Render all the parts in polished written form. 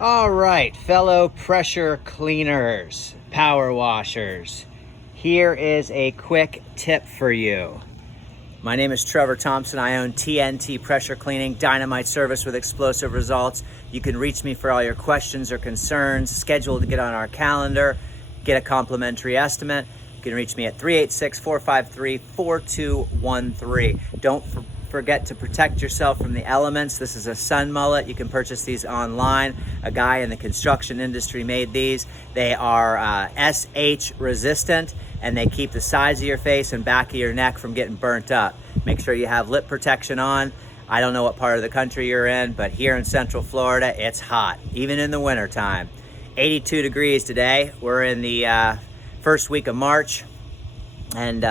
All right, fellow pressure cleaners, power washers, here is a quick tip for you. My name is Trevor Thompson. I own TNT Pressure Cleaning, dynamite service with explosive results. You can reach me for all your questions or concerns, schedule to get on our calendar, get a complimentary estimate. You can reach me at 386-453-4213. Don't forget to protect yourself from the elements. This is a sun mullet. You can purchase these online. A guy in the construction industry made these. They are SH resistant, and they keep the sides of your face and back of your neck from getting burnt up. Make sure you have lip protection on. I don't know what part of the country you're in, but here in Central Florida, it's hot, even in the wintertime. 82 degrees today. We're in the first week of March, and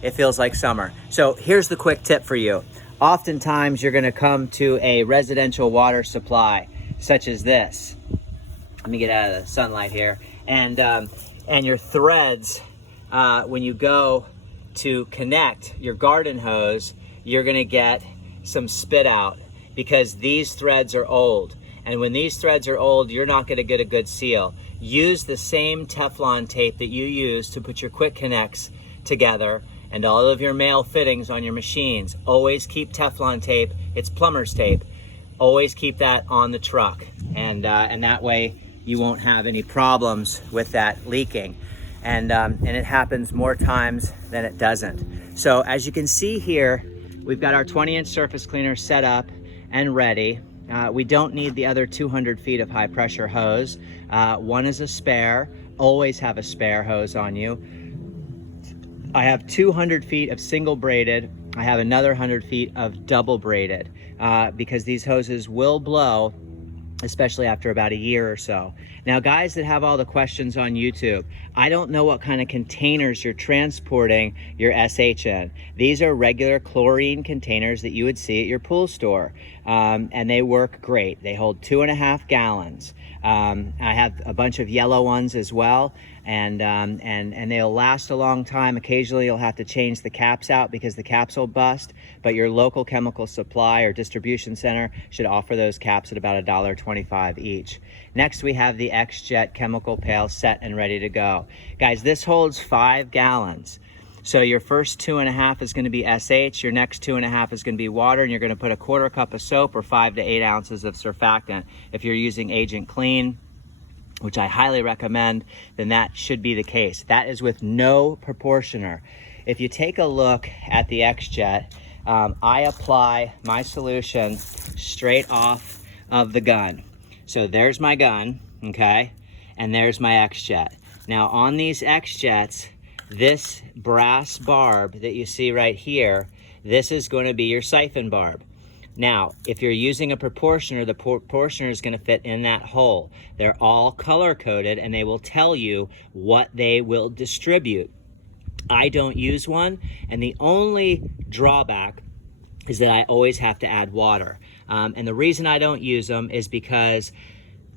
it feels like summer. So here's the quick tip for you. Oftentimes you're gonna come to a residential water supply, such as this. Let me get out of the sunlight here. And your threads, when you go to connect your garden hose, you're gonna get some spit out because these threads are old. And when these threads are old, you're not gonna get a good seal. Use the same Teflon tape that you use to put your quick connects together and all of your male fittings on your machines. Always keep Teflon tape. It's plumber's tape. Always keep that on the truck. And that way you won't have any problems with that leaking. And it happens more times than it doesn't. So as you can see here, we've got our 20-inch surface cleaner set up and ready. We don't need the other 200 feet of high pressure hose. One is a spare. Always have a spare hose on you. I have 200 feet of single braided. I have another 100 feet of double braided because these hoses will blow, especially after about a year or so. Now, guys that have all the questions on YouTube, I don't know what kind of containers you're transporting your SH in. These are regular chlorine containers that you would see at your pool store, and they work great. They hold 2.5 gallons. I have a bunch of yellow ones as well, and they'll last a long time. Occasionally you'll have to change the caps out because the caps will bust, but your local chemical supply or distribution center should offer those caps at about $1.25 each. Next, we have the X-Jet chemical pail set and ready to go. Guys, this holds 5 gallons. So your first 2.5 is going to be SH, your next 2.5 is going to be water, and you're going to put a 1/4 cup of soap or 5 to 8 ounces of surfactant. If you're using Agent Clean, which I highly recommend, then that should be the case. That is with no proportioner. If you take a look at the X-Jet, I apply my solution straight off of the gun. So there's my gun, okay? And there's my X-Jet. Now on these X-Jets, this brass barb that you see right here, this is going to be your siphon barb. Now, if you're using a proportioner, the proportioner is going to fit in that hole. They're all color-coded, and they will tell you what they will distribute. I don't use one, and the only drawback is that I always have to add water. And the reason I don't use them is because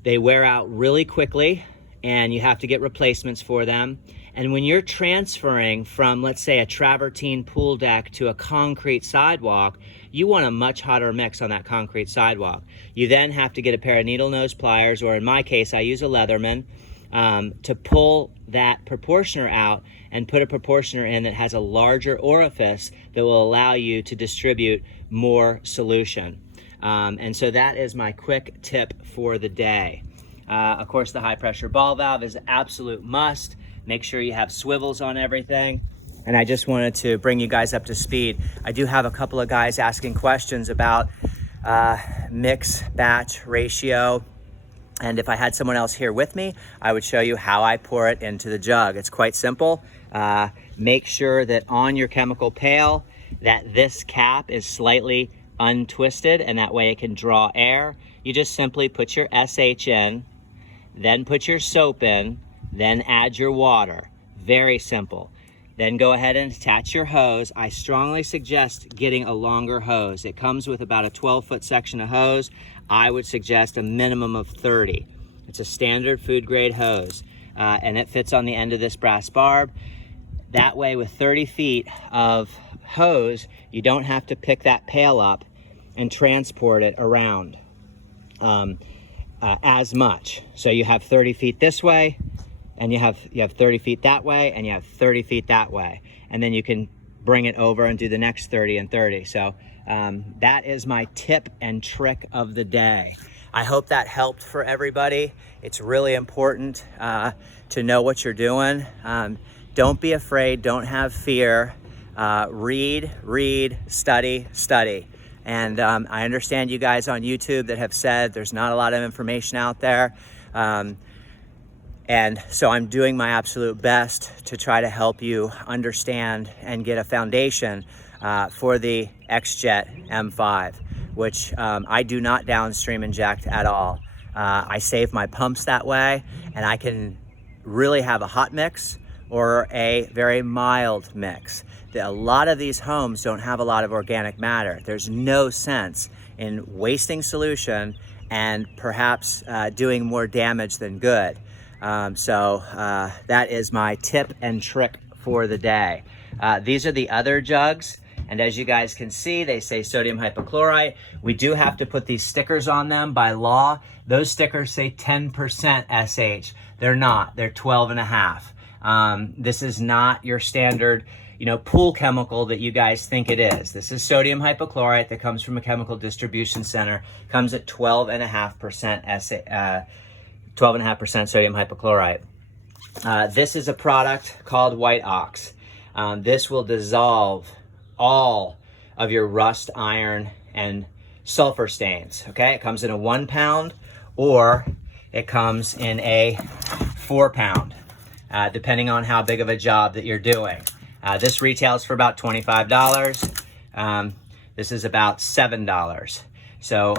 they wear out really quickly, and you have to get replacements for them. And when you're transferring from, let's say, a travertine pool deck to a concrete sidewalk, you want a much hotter mix on that concrete sidewalk. You then have to get a pair of needle nose pliers, or in my case, I use a Leatherman, to pull that proportioner out and put a proportioner in that has a larger orifice that will allow you to distribute more solution. And so that is my quick tip for the day. Of course, the high pressure ball valve is an absolute must. Make sure you have swivels on everything. And I just wanted to bring you guys up to speed. I do have a couple of guys asking questions about mix batch ratio. And if I had someone else here with me, I would show you how I pour it into the jug. It's quite simple. Make sure that on your chemical pail that this cap is slightly untwisted, and that way it can draw air. You just simply put your SH in, then put your soap in, then add your water. Very simple. Then go ahead and attach your hose. I strongly suggest getting a longer hose. It comes with about a 12-foot section of hose. I would suggest a minimum of 30. It's a standard food grade hose, and it fits on the end of this brass barb. That way, with 30 feet of hose, you don't have to pick that pail up and transport it around. as much. So you have 30 feet this way, and you have 30 feet that way, and you have 30 feet that way. And then you can bring it over and do the next 30 and 30. So that is my tip and trick of the day. I hope that helped for everybody. It's really important to know what you're doing. Don't be afraid, don't have fear. Read, study. And I understand you guys on YouTube that have said there's not a lot of information out there. And so I'm doing my absolute best to try to help you understand and get a foundation for the XJet M5, which I do not downstream inject at all. I save my pumps that way, and I can really have a hot mix or a very mild mix. A lot of these homes don't have a lot of organic matter. There's no sense in wasting solution and perhaps doing more damage than good. So that is my tip and trick for the day. These are the other jugs. And as you guys can see, they say sodium hypochlorite. We do have to put these stickers on them by law. Those stickers say 10% SH. They're not, they're 12.5. This is not your standard, pool chemical that you guys think it is. This is sodium hypochlorite that comes from a chemical distribution center, comes at 12.5% 12.5% sodium hypochlorite. This is a product called White Ox. This will dissolve all of your rust, iron, and sulfur stains, okay? It comes in a 1 pound or it comes in a 4 pound, depending on how big of a job that you're doing. This retails for about $25. This is about $7. So,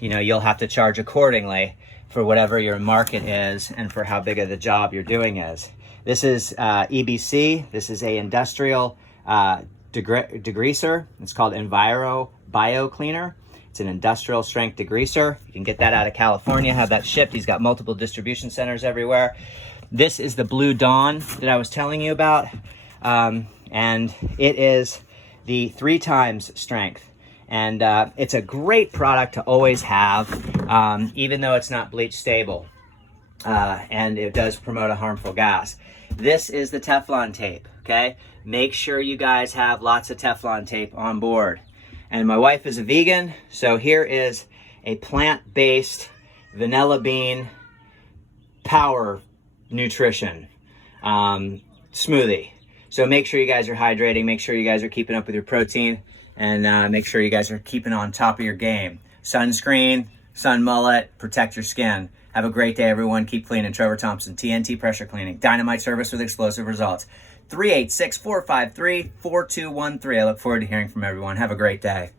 you'll have to charge accordingly for whatever your market is and for how big of the job you're doing is. This is EBC. This is a industrial degreaser. It's called Enviro Bio Cleaner. It's an industrial strength degreaser. You can get that out of California, have that shipped. He's got multiple distribution centers everywhere. This is the Blue Dawn that I was telling you about. And it is the 3 times strength. And it's a great product to always have, even though it's not bleach stable. And it does promote a harmful gas. This is the Teflon tape, okay? Make sure you guys have lots of Teflon tape on board. And my wife is a vegan, so here is a plant-based vanilla bean power nutrition smoothie. So make sure you guys are hydrating, make sure you guys are keeping up with your protein, and make sure you guys are keeping on top of your game. Sunscreen, sun mullet, protect your skin. Have a great day, everyone. Keep cleaning. Trevor Thompson, TNT Pressure Cleaning. Dynamite service with explosive results. 386-453-4213. I look forward to hearing from everyone. Have a great day.